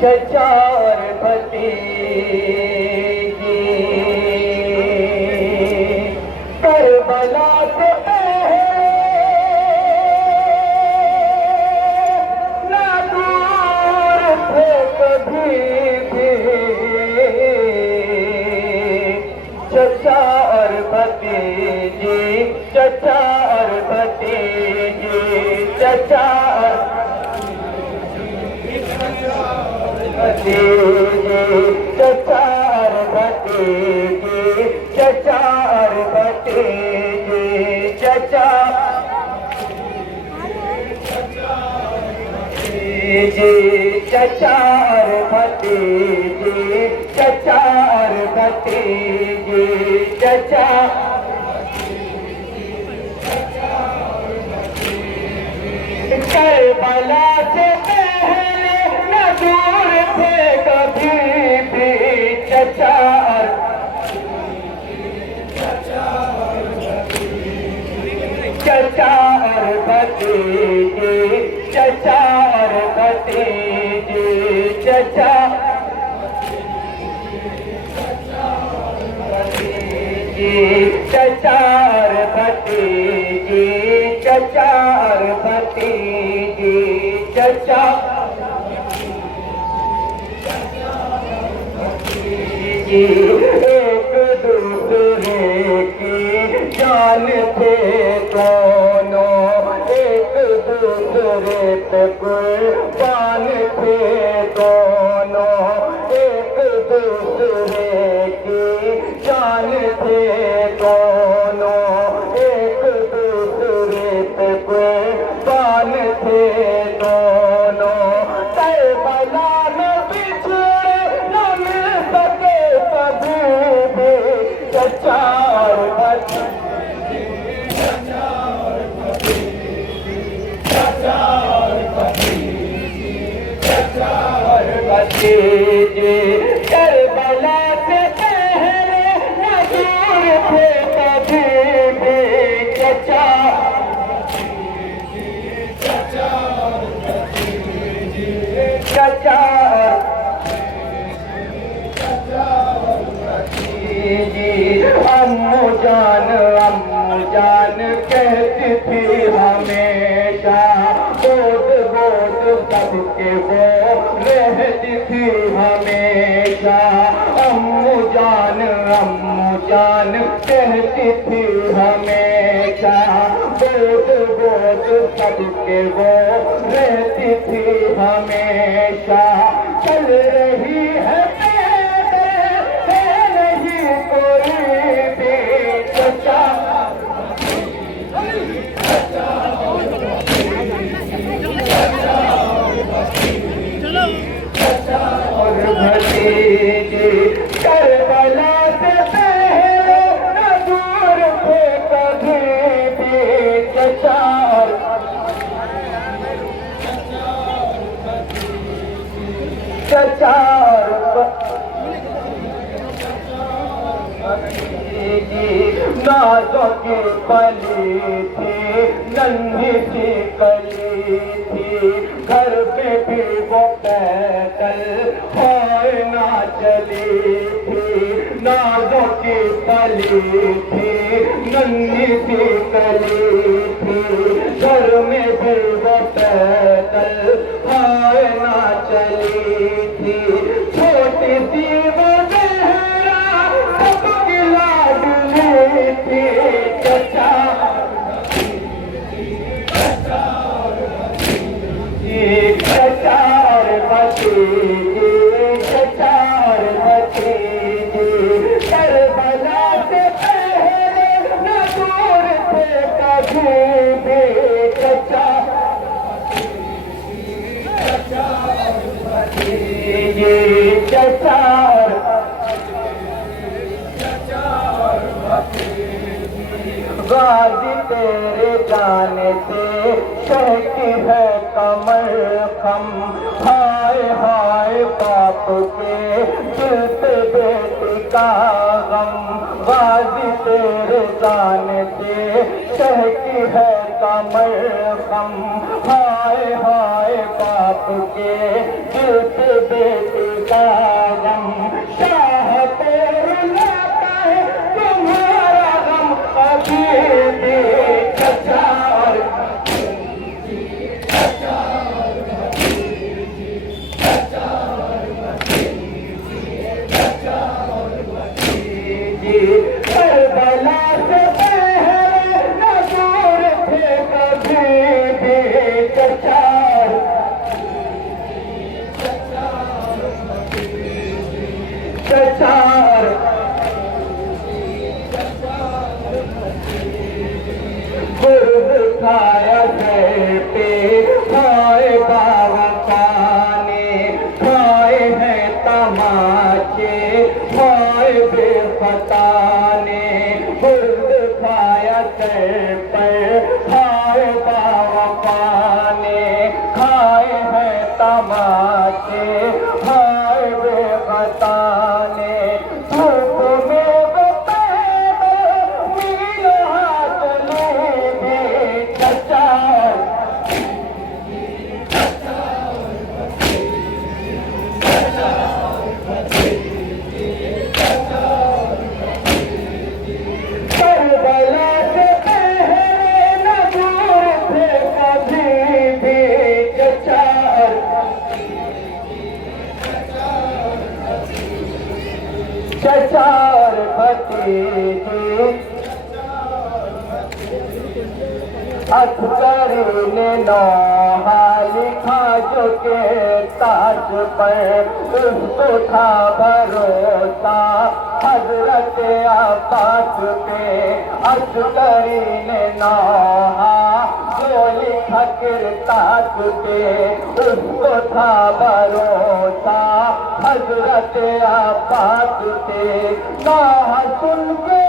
चचा और भतीजी करबला से ना दूर थे कभी भी। चचा और भतीजी, चचा और भतीजी, चचा और भतीजी, चचा और भतीजी, चचा और भतीजी, चचा भतीजी, चचा और भतीजी, चचा और भतीजी, चचा करबला से पहले न दूर थे कभी भी। चचा और चचा और भतीजी, चचा और भतीजी, चचा भतीजी, चचा और भतीजी, चचा और भतीजी, चचा भतीजी एक दूसरे की जान थे दोनों, एक दूसरे पे कुर्बान थे दोनों, एक दूसरे की जान थे दोनों, एक दूसरे पे कुर्बान थे दोनों। करबला में बिछड़े न मिल सके कभी भी। चचा और भतीजी, चचा और भतीजी, चचा और भतीजी, चचा और भतीजी करबला से पहले न दूर थे कभी भी। चचा चचा और भतीजी, चचा अम्मू जान कहती थी हमेशा, गोद गोद सबके वो रहती थी हमेशा। अम्मू जान कहती थी हमेशा, गोद गोद सबके वो रहती थी हमेशा। चल रही है कोई भी। चचा चचा और भतीजी करबला से पहले न दूर थे कभी भी। चचा और चचा नाजों की पली थी, नन्ही सी कली थी, घर पे भी वो पैदल होए ना चली थी। नाजों की पली थी, नन्ही सी कली थी, घर में भी वो पैदल होए ना चली थी। छोटी सी वो चचा चचा और भतीजी, चचा और भतीजी करबला से पहले न दूर थे कभी भी। चचा और भतीजी, चचा और गाजी तेरे जाने से कहती है कमर खम। हाय हाय बाप के दिल पे बेटी का गम। गाजी तेरे जाने से कहती है कमर हाय हाय बाप के दिल पे बेटी का गम शाह तेरे लाता है तुम्हारा गम अभी भी चचा करबला से पहले न दूर थे कभी भी चचा चचार गुर्द खाया सर पे खाए बाबा पाने खाए हैं तमाचे खाए बेफताने गुर्द खाया सर पर खाए बाबा पाने खाए हैं तमाचे खाए बेफताने धूप में बपैदल मीलों हाथ ले चचा करबला से पहले न दूर थे कभी भी चचा चचार भतीजी अखबारी ने नौहा लिखा जो के ताज पर उसको था भरोसा हजरत अब्बास पे अखबारी ने नौहा जो लिखा किरताज पे उसको था भरोसा हजरत अब्बास पे नौहा सुन के